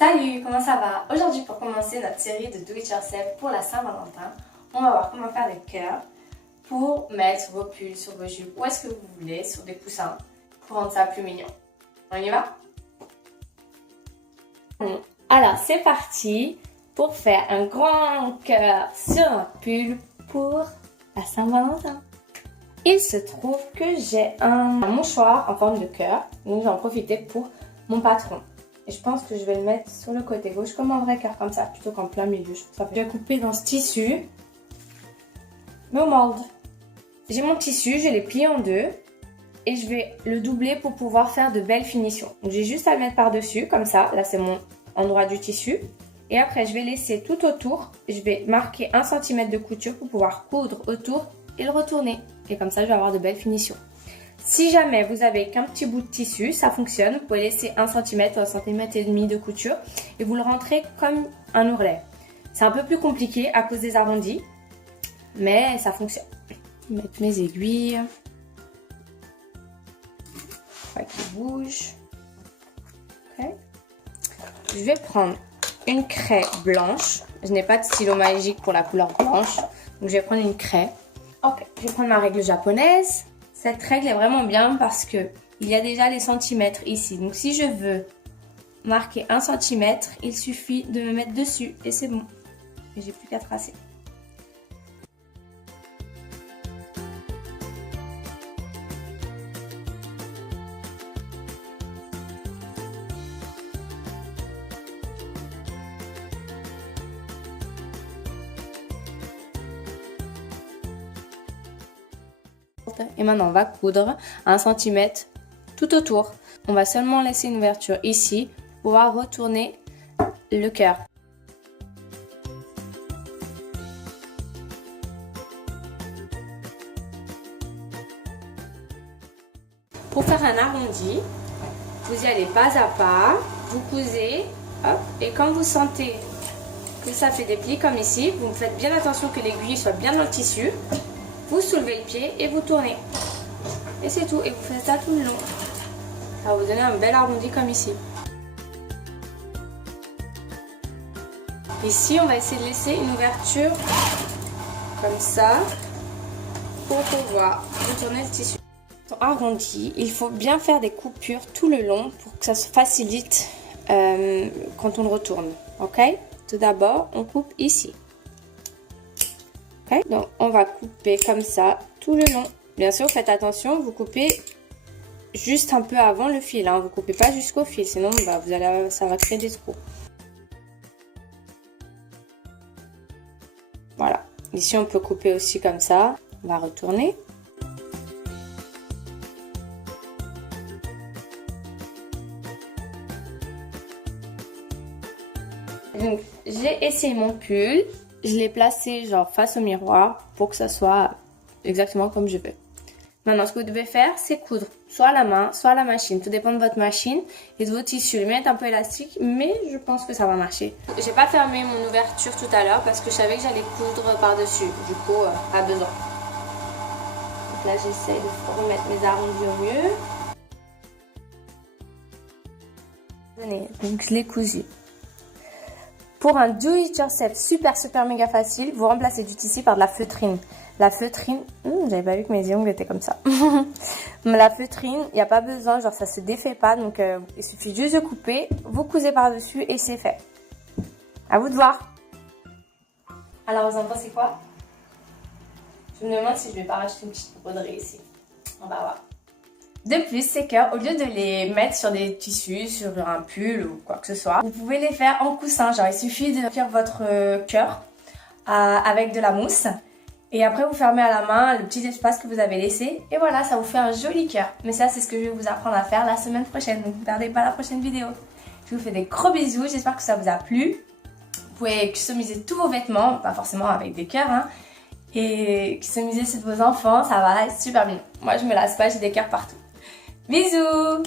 Salut, comment ça va? Aujourd'hui, pour commencer notre série de Do It Yourself pour la Saint-Valentin, on va voir comment faire des cœurs pour mettre sur vos pulls, sur vos jupes, où est-ce que vous voulez, sur des coussins, pour rendre ça plus mignon. On y va? Alors, c'est parti pour faire un grand cœur sur un pull pour la Saint-Valentin. Il se trouve que j'ai un mouchoir en forme de cœur, donc j'en profite pour mon patron. Et je pense que je vais le mettre sur le côté gauche comme un vrai cœur, comme ça, plutôt qu'en plein milieu. Je vais couper dans ce tissu, mais au molde. J'ai mon tissu, je l'ai plié en deux et je vais le doubler pour pouvoir faire de belles finitions. Donc j'ai juste à le mettre par-dessus, comme ça. Là, c'est mon endroit du tissu. Et après, je vais laisser tout autour. Je vais marquer 1 cm de couture pour pouvoir coudre autour et le retourner. Et comme ça, je vais avoir de belles finitions. Si jamais vous avez qu'un petit bout de tissu, ça fonctionne. Vous pouvez laisser 1 cm ou 1 cm et demi de couture et vous le rentrez comme un ourlet. C'est un peu plus compliqué à cause des arrondis, mais ça fonctionne. Je vais mettre mes aiguilles. Pas qu'ils bougent. Okay. Je vais prendre une craie blanche. Je n'ai pas de stylo magique pour la couleur blanche, donc je vais prendre une craie. Ok, je vais prendre ma règle japonaise. Cette règle est vraiment bien parce que il y a déjà les centimètres ici. Donc si je veux marquer 1 cm, il suffit de me mettre dessus et c'est bon. Et j'ai plus qu'à tracer. Et maintenant on va coudre 1 cm tout autour. On va seulement laisser une ouverture ici pour pouvoir retourner le cœur. Pour faire un arrondi, vous y allez pas à pas, vous cousez, hop, et quand vous sentez que ça fait des plis comme ici, vous faites bien attention que l'aiguille soit bien dans le tissu. Vous soulevez le pied et vous tournez. Et c'est tout. Et vous faites ça tout le long. Ça va vous donner un bel arrondi comme ici. Ici, on va essayer de laisser une ouverture comme ça pour pouvoir retourner le tissu. Arrondi, il faut bien faire des coupures tout le long pour que ça se facilite quand on le retourne. Ok? Tout d'abord, on coupe ici. Okay. Donc on va couper comme ça tout le long. Bien sûr, faites attention, vous coupez juste un peu avant le fil. Hein. Vous ne coupez pas jusqu'au fil, sinon ça va créer des trous. Voilà. Ici, on peut couper aussi comme ça. On va retourner. Donc, j'ai essayé mon pull. Je l'ai placé genre face au miroir pour que ça soit exactement comme je veux. Maintenant, ce que vous devez faire, c'est coudre soit à la main, soit à la machine. Tout dépend de votre machine et de vos tissus. Le mien est un peu élastique, mais je pense que ça va marcher. J'ai pas fermé mon ouverture tout à l'heure parce que je savais que j'allais coudre par-dessus. Du coup, pas besoin. Donc là, j'essaye de remettre mes arrondis au mieux. Donc, je l'ai cousu. Pour un do it yourself super méga facile, vous remplacez du tissu par de la feutrine. La feutrine, j'avais pas vu que mes ongles étaient comme ça. La feutrine, il n'y a pas besoin, genre ça se défait pas, donc il suffit juste de couper, vous cousez par-dessus et c'est fait. À vous de voir. Alors vous en pensez quoi? Je me demande si je vais pas racheter une petite broderie ici. On va voir. De plus, ces cœurs, au lieu de les mettre sur des tissus, sur un pull ou quoi que ce soit, vous pouvez les faire en coussin. Genre, il suffit de faire votre cœur avec de la mousse. Et après, vous fermez à la main le petit espace que vous avez laissé. Et voilà, ça vous fait un joli cœur. Mais ça, c'est ce que je vais vous apprendre à faire la semaine prochaine. Donc, ne perdez pas la prochaine vidéo. Je vous fais des gros bisous. J'espère que ça vous a plu. Vous pouvez customiser tous vos vêtements. Pas forcément avec des cœurs, hein. Et customiser ceux de vos enfants. Ça va être super bien. Moi, je me lasse pas. J'ai des cœurs partout. Bisous!